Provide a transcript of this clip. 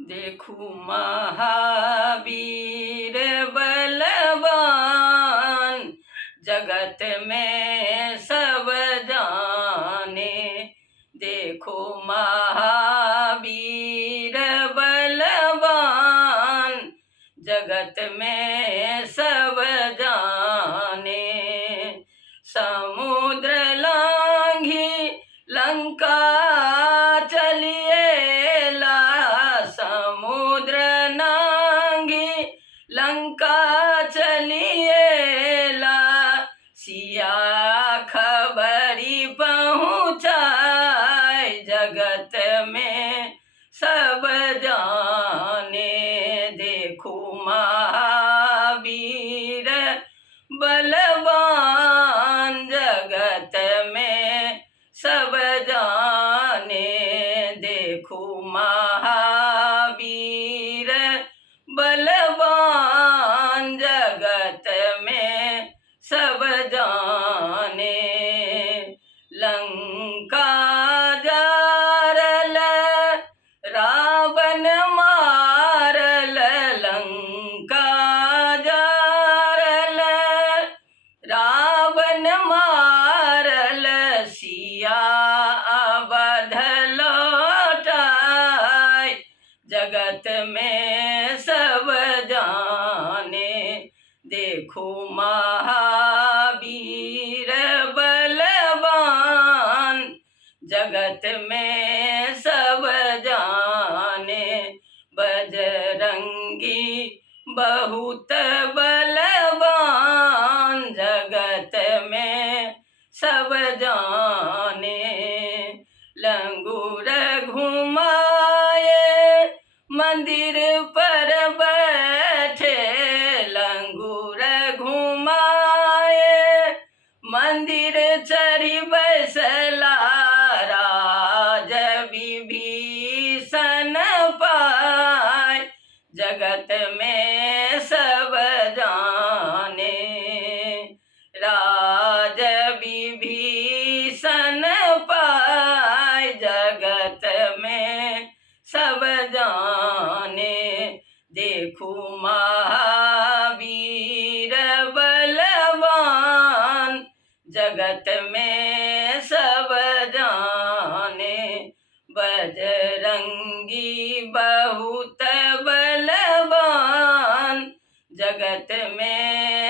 देखूं महावीर बलवान, जगत में सब जाने। देखो महावीर बलवान, जगत में सब जाने। समुद्र लांघी लंका चलिएला, समुद्र नांगी लंका चलिएला। सिया खबरी पहुँचाए, जगत में सब जाने। देखो महावीर बलवान, जगत में सब जाने। देखो महावीर बलवान, जगत में सब जाने। लंका जारल रावण मारल, लंका जारल रावण मारल। सिया अवध लौटाय, जगत में सब जाने। देखो महावीर बलवान, जगत में सब जाने। बजरंगी बहुत बलवान, जगत में सब जाने। लंगूर घुमाए मंदिर पर बैठे, लंगूर घुमाए मंदिर चढ़ी बैसला। राज विभीषण पाय, जगत में सब जाने। राज विभीषण पाय, जगत में सब जाने। देखो महावीर बलवान, जगत में सब जाने। बजरंगी बहुत बलवान, जगत में